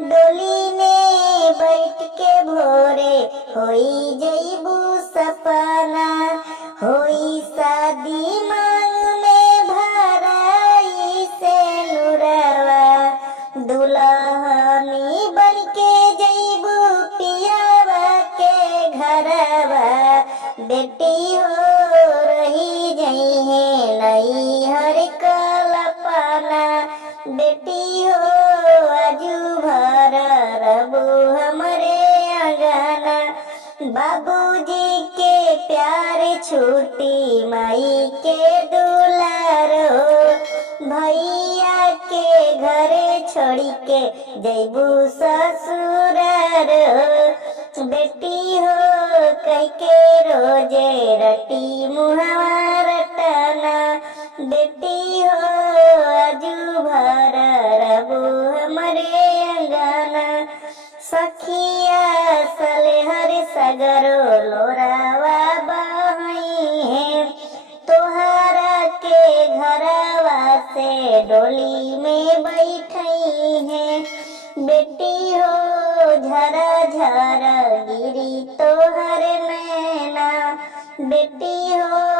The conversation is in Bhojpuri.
डोली में बैठ के भोरे होई जइबू सपना। होई शादी मांग में भराई से नुरवा। दुल्हनी बन के जइबू पियावा के घरवा। बेटी हो रही जई है नैहर कलपना। बेटी हो आजू भर रबू हमरे अंगना। बाबूजी के प्यार छूटी माई के दुलार हो। भैया के घरे छोड़ी के जइबू ससुरार हो। बेटी हो कह के रोजे रटी मुहवा रटना। बेटी हो आजू भर रबू हमरे अंगना। सखिया सलेहर सगरो लोरावा बहई है। तोहरा के घरवा से डोली में बैठई है। बेटी हो झरा झरा गिरी तोहर नैना। बेटी हो